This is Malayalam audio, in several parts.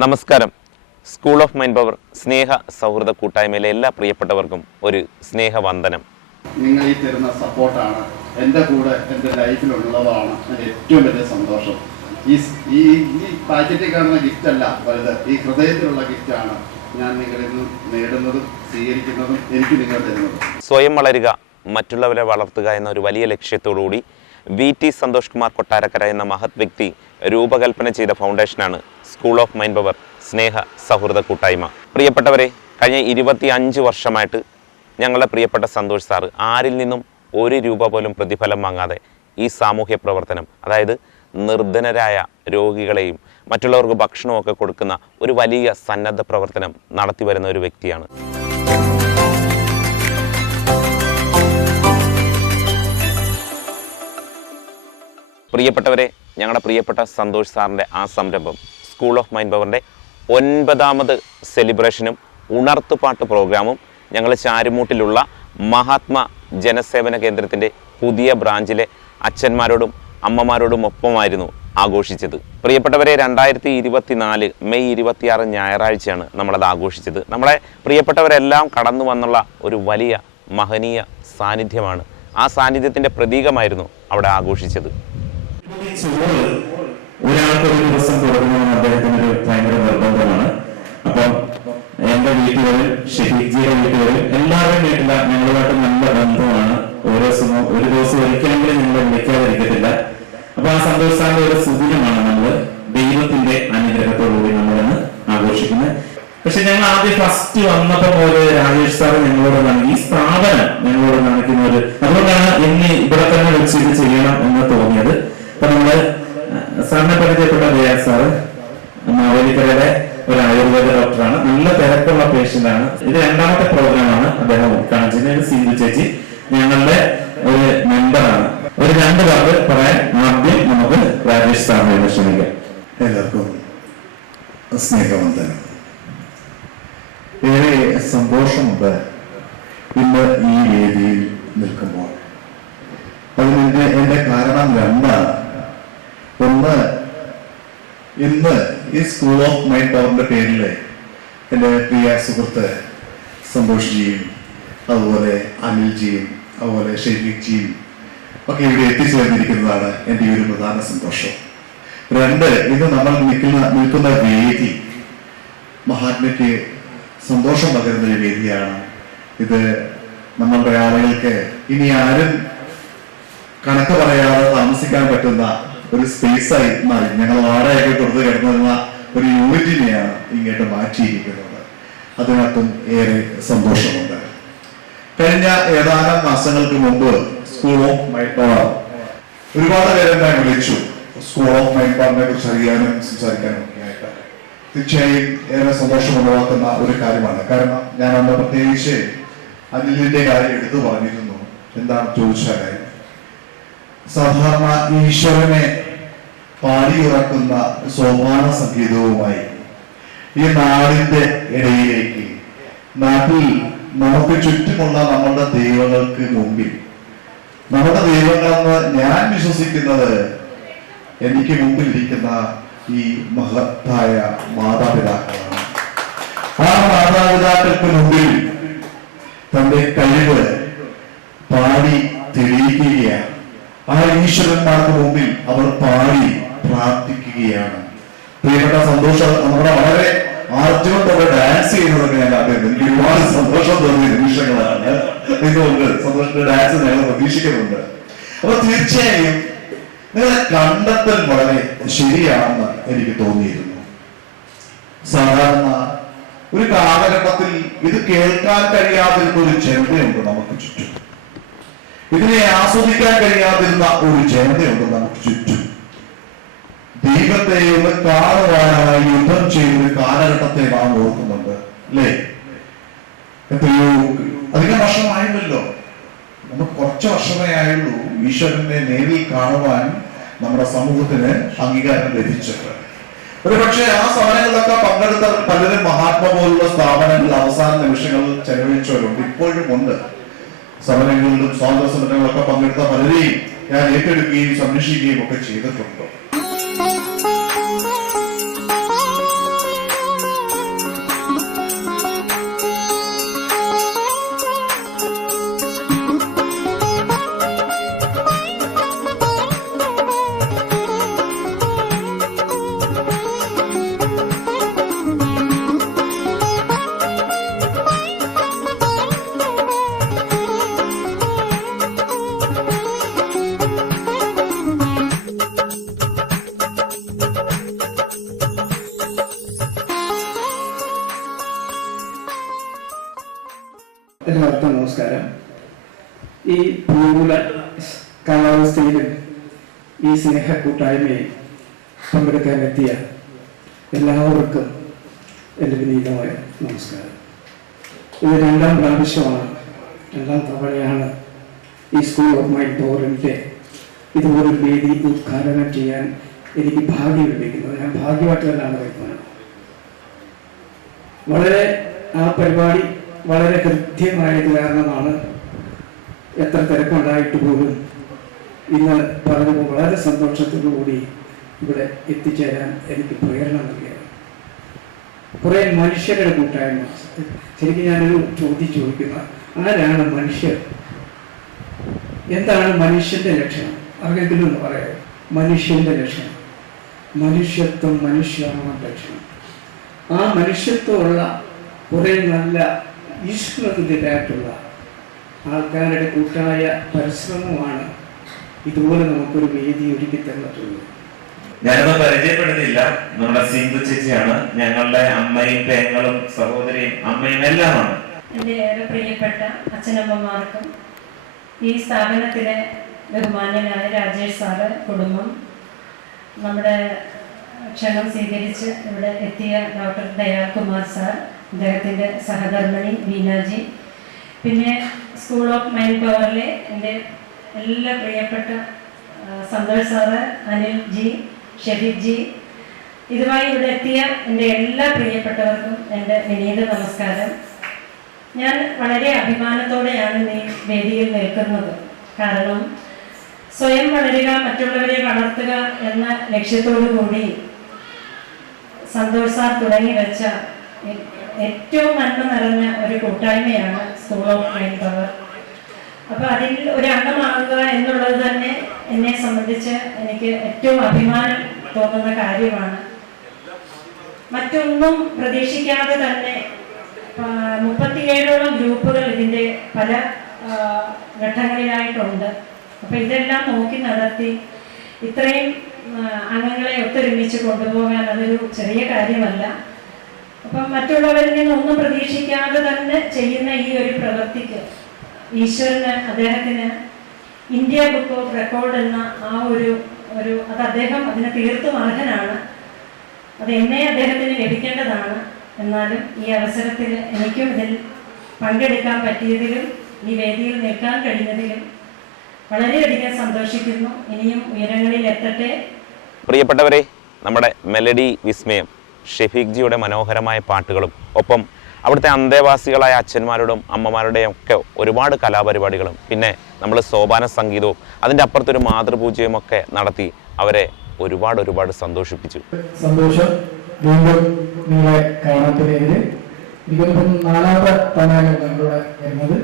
നമസ്കാരം. സ്കൂൾ ഓഫ് മൈൻഡ് പവർ സ്നേഹ സൗഹൃദ കൂട്ടായ്മയിലെ എല്ലാ പ്രിയപ്പെട്ടവർക്കും ഒരു സ്നേഹവന്ദനം. നിങ്ങൾ ഈ തരുന്ന സപ്പോർട്ടാണ് എൻ്റെ കൂടെ എൻ്റെ ലൈഫിലുള്ളതാണ് എൻ്റെ ഏറ്റവും വലിയ സന്തോഷം. ഈ പാക്കറ്റിൽ കാണുന്ന ഗിഫ്റ്റ് അല്ല വലുത്, ഈ ഹൃദയത്തിലുള്ള ഗിഫ്റ്റാണ് ഞാൻ നിങ്ങളിൽ നിന്ന് നേടുന്നതും സ്വീകരിക്കുന്നതും എനിക്ക് നിങ്ങൾ തരുന്നതും. സ്വയം വളരുക, മറ്റുള്ളവരെ വളർത്തുക എന്ന ഒരു വലിയ ലക്ഷ്യത്തോടുകൂടി VT സന്തോഷ് കുമാർ കൊട്ടാരക്കര എന്ന മഹത് വ്യക്തി രൂപകൽപ്പന ചെയ്ത ഫൗണ്ടേഷനാണ് സ്കൂൾ ഓഫ് മൈൻഡ് പവർ സ്നേഹ സൗഹൃദ കൂട്ടായ്മ. പ്രിയപ്പെട്ടവരെ, കഴിഞ്ഞ 25 വർഷമായിട്ട് ഞങ്ങളുടെ പ്രിയപ്പെട്ട സന്തോഷ് സാറ് ആരിൽ നിന്നും ₹1 പോലും പ്രതിഫലം വാങ്ങാതെ ഈ സാമൂഹ്യ പ്രവർത്തനം, അതായത് നിർധനരായ രോഗികളെയും മറ്റുള്ളവർക്ക് ഭക്ഷണമൊക്കെ കൊടുക്കുന്ന ഒരു വലിയ സന്നദ്ധ പ്രവർത്തനം നടത്തി വരുന്ന ഒരു വ്യക്തിയാണ്. പ്രിയപ്പെട്ടവരെ, ഞങ്ങളുടെ പ്രിയപ്പെട്ട സന്തോഷ് സാറിൻ്റെ ആ സംരംഭം സ്കൂൾ ഓഫ് മൈൻഡ് പവറിൻ്റെ 9ാമത് സെലിബ്രേഷനും ഉണർത്തുപാട്ട് പ്രോഗ്രാമും ഞങ്ങൾ ചാരുമൂട്ടിലുള്ള മഹാത്മാ ജനസേവന കേന്ദ്രത്തിൻ്റെ പുതിയ ബ്രാഞ്ചിലെ അച്ഛന്മാരോടും അമ്മമാരോടും ഒപ്പമായിരുന്നു ആഘോഷിച്ചത്. പ്രിയപ്പെട്ടവരെ, 2024 മെയ് 26 ഞായറാഴ്ചയാണ് നമ്മളത് ആഘോഷിച്ചത്. നമ്മളെ പ്രിയപ്പെട്ടവരെല്ലാം കടന്നു വന്നുള്ള ഒരു വലിയ മഹനീയ സാന്നിധ്യമാണ്. ആ സാന്നിധ്യത്തിൻ്റെ പ്രതീകമായിരുന്നു അവിടെ ആഘോഷിച്ചത്. ഒരാൾക്കൊരു ദിവസം കൊടുക്കണമെന്ന് അദ്ദേഹത്തിന് ഒരു ഭയങ്കര നിർബന്ധമാണ്. അപ്പം എന്റെ വീട്ടുകളിൽ, ഷെഹീദ്ജിയുടെ വീട്ടുകളിൽ, എല്ലാവരും വീട്ടില ഞങ്ങളുമായിട്ട് നല്ല ബന്ധമാണ്. ഒരു ദിവസം ഒരിക്കലെങ്കിലും ഞങ്ങൾ വിളിക്കാതിരിക്കത്തില്ല. അപ്പൊ ആ സന്തോഷ് സാറിന്റെ ഒരു സുദിനമാണ് നമ്മൾ ദൈവത്തിന്റെ അനുഗ്രഹത്തോടുകൂടി നമ്മളിന്ന് ആഘോഷിക്കുന്നത്. പക്ഷെ ഞങ്ങൾ ആദ്യം ഫസ്റ്റ് വന്നപ്പോൾ പോലെ രാജേഷ് സാർ ഞങ്ങളോട് ഈ സ്ഥാപനം ഞങ്ങളോട് കാണിക്കുന്ന ഒരു, അതുകൊണ്ടാണ് ഇന്ന് ഇവിടെ തന്നെ വെച്ച് ഇത് ചെയ്യണം എന്ന് തോന്നിയത്. അപ്പൊ നമ്മള് സാറിനെ പരിചയപ്പെട്ട റിയാസ് സാറ് മാവേലിക്കരയുടെ ഒരു ആയുർവേദ ഡോക്ടറാണ്. നല്ല തിരക്കുള്ള പേഷ്യന്റാണ്. ഇത് 2ാമത്തെ പ്രോഗ്രാമാണ് അദ്ദേഹം ഉദ്ഘാടനം ചെയ്യുന്നത്. സിന്ധു ചേച്ചി ഞങ്ങളുടെ ഒരു മെമ്പറാണ്. ഒരു 2 വാക്ക് പറയാൻ ആദ്യം നമുക്ക് രാജേഷ് സാറിനെ ക്ഷണിക്കാം. എല്ലാവർക്കും സ്നേഹവന്ദനം. ഏറെ സന്തോഷമുണ്ട് ഇന്ന് ഈ വേദിയിൽ നിൽക്കുമ്പോൾ. അതിന് എന്റെ കാരണം 2ആണ്. ഒന്ന്, ഇന്ന് ഈ സ്കൂൾ ഓഫ് മൈൻഡ് പവറിന്റെ പേരിൽ എൻ്റെ പ്രിയ സുഹൃത്ത് സന്തോഷ്ജിയും അതുപോലെ അനിൽജിയും അതുപോലെ ഷെരീഖ്ജിയും ഒക്കെ ഇവിടെ എത്തിച്ചേർന്നിരിക്കുന്നതാണ് എൻ്റെ ഒരു പ്രധാന സന്തോഷം. 2, ഇന്ന് നമ്മൾ നിൽക്കുന്ന വേദി മഹാത്മയ്ക്ക് സന്തോഷം പകരുന്ന ഒരു വേദിയാണ്. ഇത് നമ്മളുടെ ആളുകൾക്ക് ഇനി ആരും കണക്ക് പറയാതെ താമസിക്കാൻ പറ്റുന്ന ഒരു സ്പേസായി മാറി. ഞങ്ങൾ വാടകയൊക്കെ കൊടുത്ത് കിടന്നിരുന്ന ഒരു യൂണിറ്റിനെയാണ് ഇങ്ങോട്ട് മാറ്റിയിരിക്കുന്നത്. അതിനകത്തും ഏറെ സന്തോഷമുണ്ട്. കഴിഞ്ഞ ഏതാനും മാസങ്ങൾക്ക് മുമ്പ് സ്കൂൾ ഓഫ് മൈൻഡ് പവർ ഒരുപാട് പേരെന്നെ വിളിച്ചു സ്കൂൾ ഓഫ് മൈൻഡ് പവറിനെ കുറിച്ച് അറിയാനും സംസാരിക്കാനും ഒക്കെ ആയിട്ട്. തീർച്ചയായും ഏറെ സന്തോഷമുണ്ടാക്കുന്ന ഒരു കാര്യമാണ്. കാരണം ഞാൻ അന്ന് പ്രത്യേകിച്ച് അനിലിന്റെ കാര്യം എടുത്തു പറഞ്ഞിരുന്നു. എന്താണ് ചോദിച്ചാൽ, സാധാരണ ഈശ്വരനെ പാടിയുറക്കുന്ന സോപാന സംഗീതവുമായി ഈ നാടിന്റെ ഇടയിലേക്ക്, നാട്ടിൽ നമുക്ക് ചുറ്റുമുള്ള നമ്മുടെ ദൈവങ്ങൾക്ക് മുമ്പിൽ, നമ്മുടെ ദൈവങ്ങളെന്ന് ഞാൻ വിശ്വസിക്കുന്നത് എനിക്ക് മുമ്പിൽ ഇരിക്കുന്ന ഈ മഹത്തായ മാതാപിതാക്കളാണ്. ആ മാതാപിതാക്കൾക്ക് മുമ്പിൽ തന്റെ കഴിവ് പാടി തെളിയിക്കുകയാണ്. ആ ഈശ്വരന്മാർക്ക് മുമ്പിൽ അവർ പാടി പ്രാർത്ഥിക്കുകയാണ്. പ്രിയപ്പെട്ട സന്തോഷം, നമ്മുടെ വളരെ ആർജവത്തോടെ ഡാൻസ് ചെയ്യുന്നതൊക്കെ ഞാൻ അറിയുന്നത് എനിക്ക് ഒരുപാട് സന്തോഷം തോന്നിയ നിമിഷങ്ങളാണ്. ഇതുകൊണ്ട് സന്തോഷത്തിന്റെ ഡാൻസ് ഞങ്ങൾ പ്രതീക്ഷിക്കുന്നുണ്ട്. അപ്പൊ തീർച്ചയായും നിങ്ങളെ കണ്ടെത്തൽ വളരെ ശരിയാണെന്ന് എനിക്ക് തോന്നിയിരുന്നു. സാധാരണ ഒരു കാലഘട്ടത്തിൽ ഇത് കേൾക്കാൻ കഴിയാതിരുന്ന ഒരു ജനതയുണ്ട് നമുക്ക് ചുറ്റും. ഇതിനെ ആസ്വദിക്കാൻ കഴിയാതിരുന്ന ഒരു ജനതയുണ്ട് നമുക്ക് ചുറ്റും. ദൈവത്തെ ഒന്ന് കാണുവാനായി യുദ്ധം ചെയ്തൊരു കാലഘട്ടത്തെ നാം ഓർക്കുന്നുണ്ട്, അല്ലേ? എത്രയോ അധികം വർഷമായില്ലല്ലോ, നമുക്ക് കുറച്ച് വർഷമേ ആയുള്ളൂ ഈശ്വരനെ നേരിൽ കാണുവാൻ നമ്മുടെ സമൂഹത്തിന് അംഗീകാരം ലഭിച്ചത്. ഒരുപക്ഷെ ആ സമരങ്ങളിലൊക്കെ പങ്കെടുത്ത പലരും മഹാത്മ പോലുള്ള സ്ഥാപനങ്ങളിൽ അവസാന നിമിഷങ്ങളിൽ ചെലവഴിച്ചവരുണ്ട്, ഇപ്പോഴും ഉണ്ട്. സമരങ്ങളിലും സ്വാതന്ത്ര്യ സമരങ്ങളിലൊക്കെ പങ്കെടുത്ത പലരെയും ഞാൻ ഏറ്റെടുക്കുകയും സംരക്ഷിക്കുകയും ഒക്കെ ചെയ്തിട്ടുണ്ട്. എല്ലാവർക്കും നമസ്കാരം. ഈ പ്രതികൂല കാലാവസ്ഥയിലും ഈ സ്നേഹ കൂട്ടായ്മയിൽ പങ്കെടുക്കാനെത്തിയ എല്ലാവർക്കും എൻ്റെ വിനീതമായ നമസ്കാരം. ഇത് രണ്ടാം തവണയാണ് ഈ സ്കൂൾ ഓഫ് മൈൻഡ് പവറിൻ്റെ ഇതുപോലൊരു വേദി ഉദ്ഘാടനം ചെയ്യാൻ എനിക്ക് ഭാഗ്യം ലഭിക്കുന്നത്. ഞാൻ ഭാഗ്യമായിട്ടാണ് വരുന്നത്. ആ പരിപാടി വളരെ കൃത്യമായത് കാരണമാണ് എത്ര തിരക്കുണ്ടായിട്ട് പോലും ഇന്ന് പറഞ്ഞപ്പോൾ വളരെ സന്തോഷത്തോടുകൂടി ഇവിടെ എത്തിച്ചേരാൻ എനിക്ക് പ്രേരണ നൽകിയത്. കുറേ മനുഷ്യരുടെ കൂട്ടായ്മ. ശരിക്കും ഞാനൊരു ചോദിക്കുന്ന ആരാണ് മനുഷ്യർ? എന്താണ് മനുഷ്യന്റെ ലക്ഷണം? ആർക്കെങ്കിലും എന്ന് പറയാം. മനുഷ്യന്റെ ലക്ഷണം മനുഷ്യത്വം, മനുഷ്യമാണ് ലക്ഷണം. ആ മനുഷ്യത്വമുള്ള കുറേ നല്ല ഈശ്വരതുല്യരായിട്ടുള്ള ആൾക്കാരുടെ കൂട്ടായ പരിശ്രമമാണ് ഇതുപോലെ നമുക്കൊരു വേദി ഒരുക്കി തന്നിട്ടുള്ളത്. ഞാനൊന്നും പരിചയപ്പെടുന്നില്ല. നമ്മുടെ സിന്ധു ചേച്ചിയാണ് ഞങ്ങളുടെ അമ്മയും പെങ്ങളും സഹോദരിയും അമ്മയും എല്ലാമാണ്. എൻ്റെ ഏറെ പ്രിയപ്പെട്ട അച്ഛനമ്മമാർക്കും ഈ സ്ഥാപനത്തിലെ ബഹുമാന്യനായ രാജേഷ് സാറ്, കുടുംബം, നമ്മുടെ ക്ഷണം സ്വീകരിച്ച് ഇവിടെ എത്തിയ ഡോക്ടർ ദയാൽകുമാർ സാർ, അദ്ദേഹത്തിൻ്റെ സഹധർമ്മിണി വീനാജി, പിന്നെ സ്കൂൾ ഓഫ് മൈൻഡ് പവറിലെ എൻ്റെ എല്ലാ പ്രിയപ്പെട്ട സന്തോഷ് സാറ്, അനിൽ ജി, ഷെരീഫ് ജി, ഇതുമായി ഇവിടെ എത്തിയ എൻ്റെ എല്ലാ പ്രിയപ്പെട്ടവർക്കും എൻ്റെ വിനീത നമസ്കാരം. ഞാൻ വളരെ അഭിമാനത്തോടെയാണ് ഈ വേദിയിൽ നിൽക്കുന്നത്. കാരണം സ്വയം വളരുക, മറ്റുള്ളവരെ വളർത്തുക എന്ന ലക്ഷ്യത്തോടു കൂടി സന്തോഷ് സാർ തുടങ്ങി വെച്ച ഏറ്റവും നന്മ നിറഞ്ഞ ഒരു കൂട്ടായ്മയാണ് സ്കൂൾ ഓഫ് മൈൻഡ് പവർ. അപ്പോൾ അതിൽ ഒരു അംഗമാകുക എന്നുള്ളത് തന്നെ എന്നെ സംബന്ധിച്ച് എനിക്ക് ഏറ്റവും അഭിമാനം തോന്നുന്ന കാര്യമാണ്. മറ്റൊന്നും പ്രതീക്ഷിക്കാതെ തന്നെ 37ഓളം ഗ്രൂപ്പുകൾ ഇതിൻ്റെ പല ഘട്ടങ്ങളിലായിട്ടുണ്ട്. അപ്പോൾ ഇതെല്ലാം നോക്കി നടത്തി ഇത്രയും അംഗങ്ങളെ ഒത്തൊരുമിച്ച് കൊണ്ടുപോകാൻ അതൊരു ചെറിയ കാര്യമല്ല. അപ്പം മറ്റുള്ളവരിൽ നിന്നൊന്നും പ്രതീക്ഷിക്കാതെ തന്നെ ചെയ്യുന്ന ഈ ഒരു പ്രവൃത്തിക്ക് ഈശ്വരന്, അദ്ദേഹത്തിന് ഇന്ത്യ ബുക്ക് ഓഫ് റെക്കോർഡ് എന്ന ആ ഒരു അത് അദ്ദേഹം അതിന് തീർത്തും അർഹനാണ്. അത് എന്നെ അദ്ദേഹത്തിന് ലഭിക്കേണ്ടതാണ്. എന്നാലും ഈ അവസരത്തിൽ എനിക്കും ഇതിൽ പങ്കെടുക്കാൻ പറ്റിയതിലും ഈ വേദിയിൽ നിൽക്കാൻ കഴിഞ്ഞതിലും വളരെയധികം സന്തോഷിക്കുന്നു. ഇനിയും ഉയരങ്ങളിൽ എത്തട്ടെ. പ്രിയപ്പെട്ടവരെ, നമ്മുടെ മെലഡി വിസ്മയം ഷെഫീഖ് ജിയുടെ മനോഹരമായ പാട്ടുകളും ഒപ്പം അവിടുത്തെ അന്തേവാസികളായ അച്ഛന്മാരുടെയും അമ്മമാരുടെയും ഒക്കെ ഒരുപാട് കലാപരിപാടികളും പിന്നെ നമ്മൾ സോപാന സംഗീതവും അതിൻ്റെ അപ്പുറത്തൊരു മാതൃപൂജയും ഒക്കെ നടത്തി അവരെ ഒരുപാട് സന്തോഷിപ്പിച്ചു. സന്തോഷം. വീണ്ടും നിങ്ങളെ കാണാത്തതിൽ എനിക്കൊന്നും 4ാമത്തെ തവണയാണ് ഞങ്ങളിവിടെ വരുന്നത്.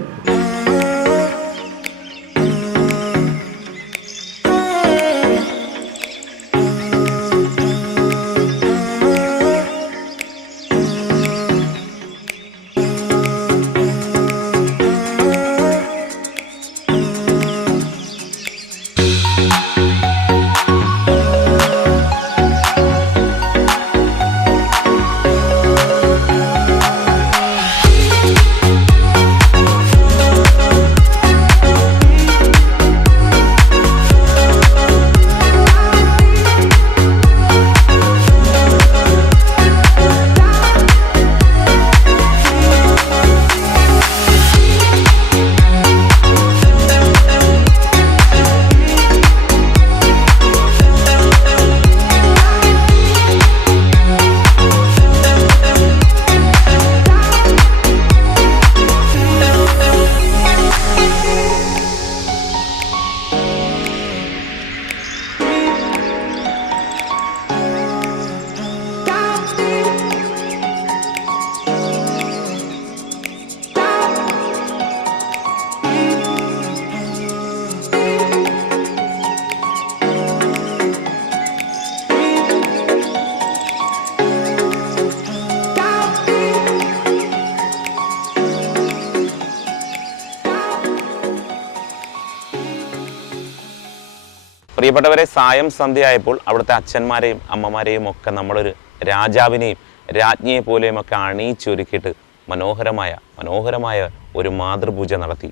പ്രിയപ്പെട്ടവരെ, സായം സന്ധ്യയായപ്പോൾ അവിടുത്തെ അച്ഛന്മാരെയും അമ്മമാരെയും ഒക്കെ നമ്മളൊരു രാജാവിനെയും രാജ്ഞിയെ പോലെയും ഒക്കെ അണിയിച്ചൊരുക്കിയിട്ട് മനോഹരമായ ഒരു മാതൃപൂജ നടത്തി.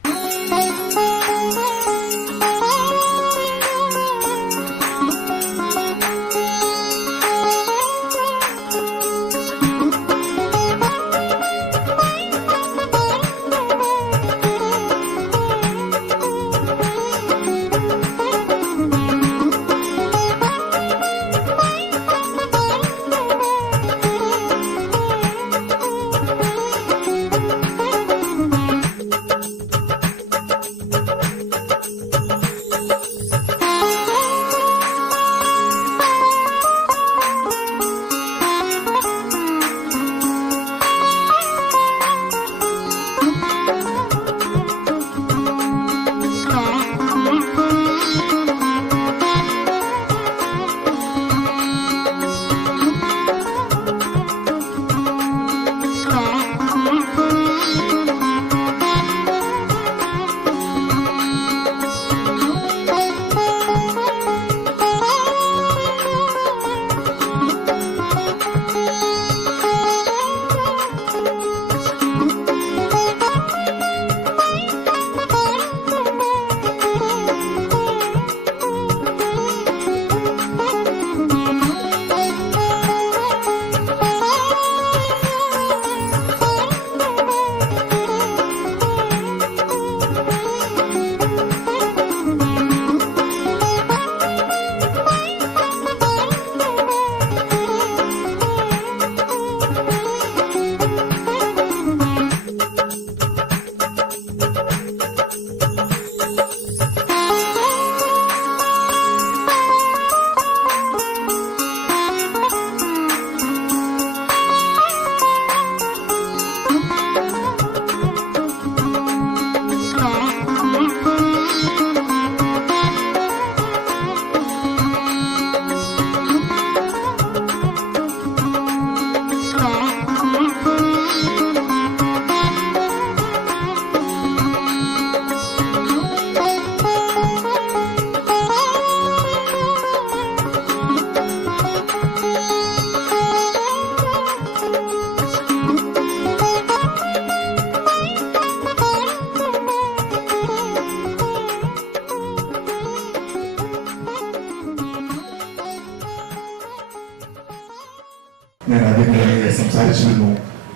ഞാൻ ആദ്യം സംസാരിച്ചിരുന്നു.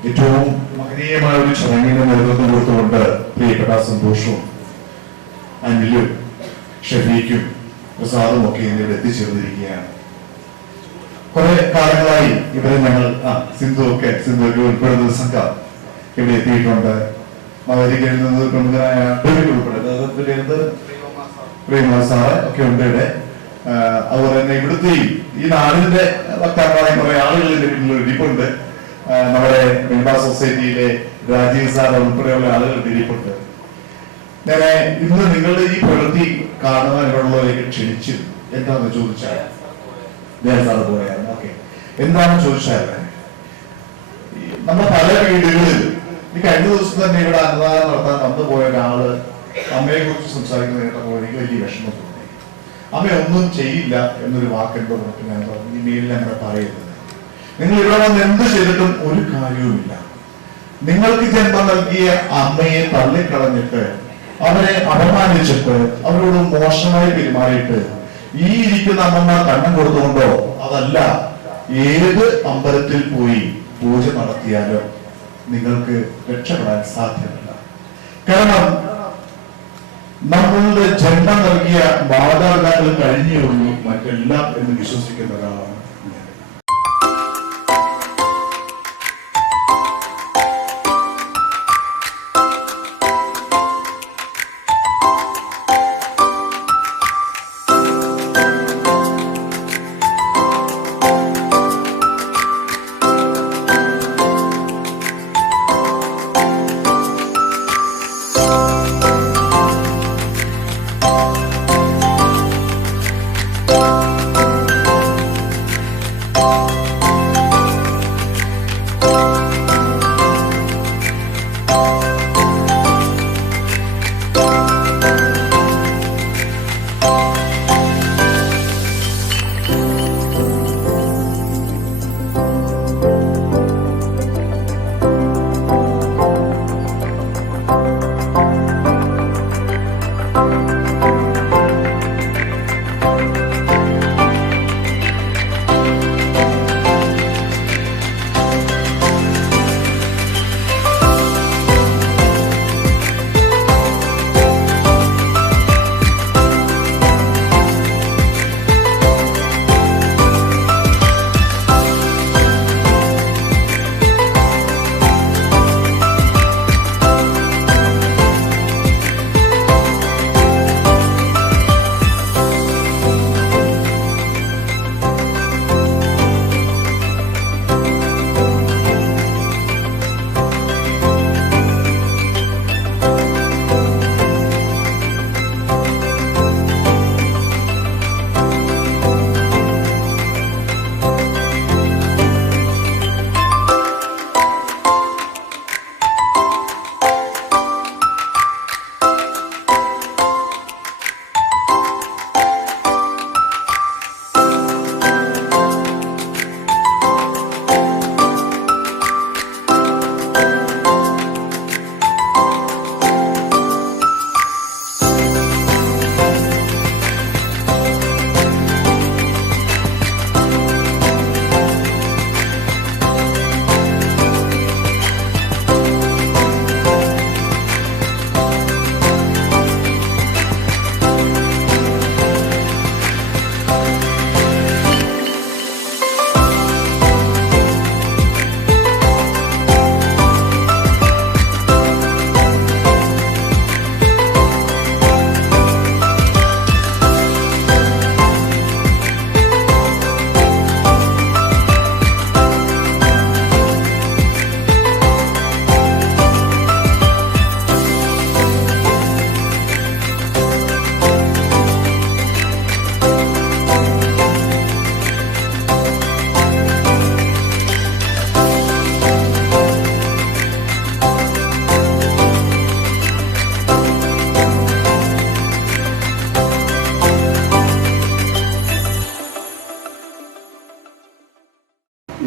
ഏറ്റവും മഹനീയമായ ഒരു ചടങ്ങിന് നേതൃത്വം കൊടുത്തുകൊണ്ട് പ്രിയപ്പെട്ട സന്തോഷവും അനിലും ഷഫീഖും പ്രസാദും ഒക്കെ ഇവിടെ എത്തിച്ചേർന്നിരിക്കുകയാണ്. കുറെ കാലങ്ങളായി ഇവരെ ഞങ്ങൾ സിന്ധുവൊക്കെ ഉൾപ്പെടുന്ന സംഘം ഇവിടെ എത്തിയിട്ടുണ്ട്. മകരിക്കയിൽ നിന്ന് പ്രമുഖനായ ഉൾപ്പെടുന്നത് പ്രിയമാ സാറ് ഒക്കെ ഉണ്ട് ഇവിടെ. അതുപോലെ തന്നെ ഇവിടുത്തെയും ഈ നാടിന്റെ വക്താക്കളായ കുറെ ആളുകൾ ഇതിന്റെ പിന്നിൽ ഇരിപ്പുണ്ട്. നമ്മുടെ മെമ്പർ സൊസൈറ്റിയിലെ രാജീവ് സാർ ഉൾപ്പെടെയുള്ള ആളുകൾ ഇരിപ്പുണ്ട്. ഞാൻ ഇന്ന് നിങ്ങളുടെ ഈ പ്രവൃത്തി കാണുവാൻ ഇവിടെയുള്ളവരേക്ക് ക്ഷണിച്ചു. എന്താണെന്ന് ചോദിച്ചാൽ സാറ് പോയായിരുന്നു. ഓക്കെ, എന്താണെന്ന് ചോദിച്ചാൽ നമ്മുടെ പല വീടുകളിൽ ഈ കഴിഞ്ഞ ദിവസം തന്നെ ഇവിടെ അന്നദാനം നടത്താൻ വന്നു പോയ ഒരാള് അമ്മയെ കുറിച്ച് സംസാരിക്കുന്ന കേട്ടപ്പോൾ എനിക്ക് വലിയ വിഷമം തോന്നി. അമ്മ ഒന്നും ചെയ്യില്ല എന്നൊരു വാക്കെന്തോ ഞാൻ പറഞ്ഞു. ഈ മേലിൽ അങ്ങനെ പറയരുത്. നിങ്ങൾ ഇവിടെ വന്ന് എന്ത് ചെയ്തിട്ടും ഒരു കാര്യവുമില്ല. നിങ്ങൾക്ക് ജന്മം നൽകിയ അമ്മയെ തള്ളിക്കളഞ്ഞിട്ട് അവരെ അപമാനിച്ചിട്ട് അവരോട് മോശമായി പെരുമാറിയിട്ട് ഈ ഇരിക്കുന്ന അമ്മമാർ കണ്ണം കൊടുത്തുകൊണ്ടോ അതല്ല ഏത് അമ്പലത്തിൽ പോയി പൂജ നടത്തിയാലും നിങ്ങൾക്ക് രക്ഷപ്പെടാൻ സാധ്യമല്ല. കാരണം നമ്മളുടെ ജന്മം നൽകിയ മാതാപിതാക്കൾ കഴിഞ്ഞേ ഉള്ളൂ മറ്റെല്ലാം എന്ന് വിശ്വസിക്കുന്ന ഒരാളാണ്.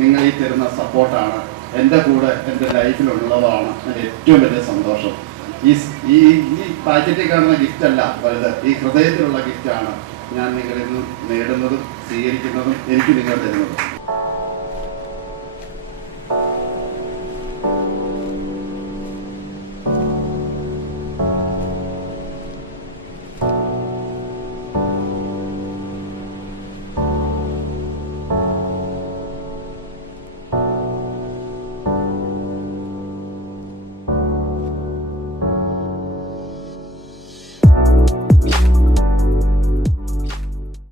നിങ്ങൾ ഈ തരുന്ന സപ്പോർട്ടാണ് എൻ്റെ കൂടെ എൻ്റെ ലൈഫിലുള്ളതാണ് എൻ്റെ ഏറ്റവും വലിയ സന്തോഷം. ഈ ഈ ഈ പാക്കറ്റിൽ കാണുന്ന ഗിഫ്റ്റ് അല്ല വലുത്, ഈ ഹൃദയത്തിലുള്ള ഗിഫ്റ്റാണ് ഞാൻ നിങ്ങളിൽ നിന്ന് നേടുന്നതും സ്വീകരിക്കുന്നതും എനിക്ക് നിങ്ങൾ തരുന്നതും.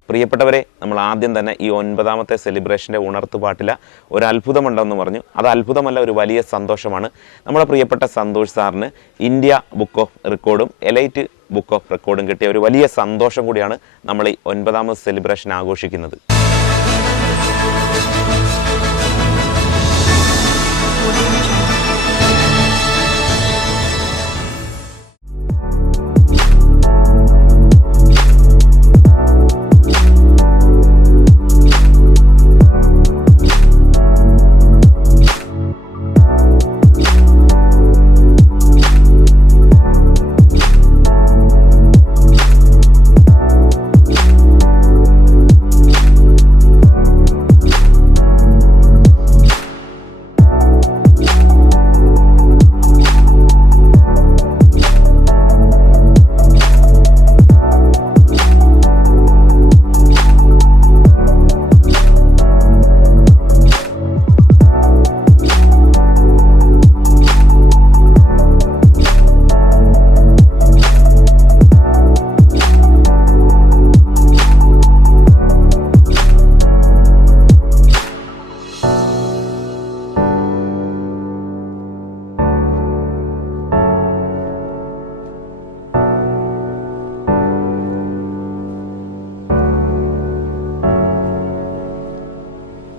പ്രിയപ്പെട്ടവരെ, നമ്മൾ ആദ്യം തന്നെ ഈ 9ാമത്തെ സെലിബ്രേഷൻ്റെ ഉണർത്തുപാട്ടില ഒരു അത്ഭുതമുണ്ടെന്ന് പറഞ്ഞു. അത് അത്ഭുതമല്ല, ഒരു വലിയ സന്തോഷമാണ്. നമ്മുടെ പ്രിയപ്പെട്ട സന്തോഷ് സാറിന് ഇന്ത്യ ബുക്ക് ഓഫ് റെക്കോർഡും എലൈറ്റ് ബുക്ക് ഓഫ് റെക്കോർഡും കിട്ടിയ ഒരു വലിയ സന്തോഷം കൂടിയാണ് നമ്മൾ ഈ 9ാമത് സെലിബ്രേഷൻ ആഘോഷിക്കുന്നത്.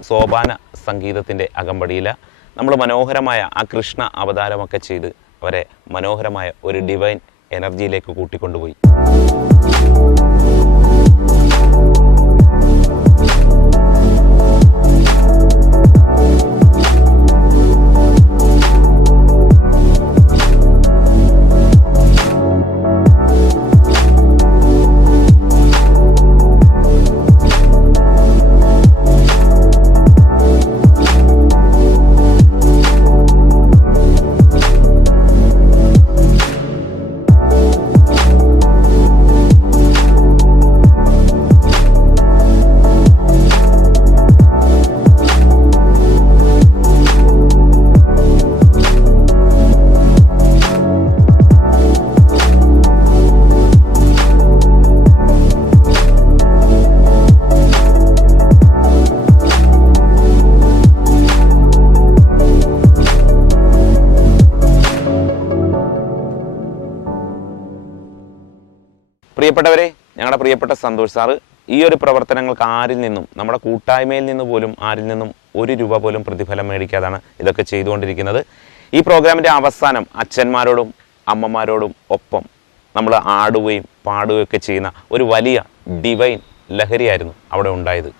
സോപാന സംഗീതത്തിൻ്റെ അകമ്പടിയിൽ നമ്മൾ മനോഹരമായ ആ കൃഷ്ണ അവതാരമൊക്കെ ചെയ്ത് അവരെ മനോഹരമായ ഒരു ഡിവൈൻ എനർജിയിലേക്ക് കൂട്ടിക്കൊണ്ടുപോയി. പ്രിയപ്പെട്ടവരെ, ഞങ്ങളുടെ പ്രിയപ്പെട്ട സന്തോഷ് സാറ് ഈ ഒരു പ്രവർത്തനങ്ങൾക്ക് ആരിൽ നിന്നും, നമ്മുടെ കൂട്ടായ്മയിൽ നിന്ന് പോലും ആരിൽ നിന്നും ₹1 പോലും പ്രതിഫലം മേടിക്കാതാണ് ഇതൊക്കെ ചെയ്തുകൊണ്ടിരിക്കുന്നത്. ഈ പ്രോഗ്രാമിൻ്റെ അവസാനം അച്ഛന്മാരോടും അമ്മമാരോടും ഒപ്പം നമ്മൾ ആടുകയും പാടുകയൊക്കെ ചെയ്യുന്ന ഒരു വലിയ ഡിവൈൻ ലഹരിയായിരുന്നു അവിടെ ഉണ്ടായത്.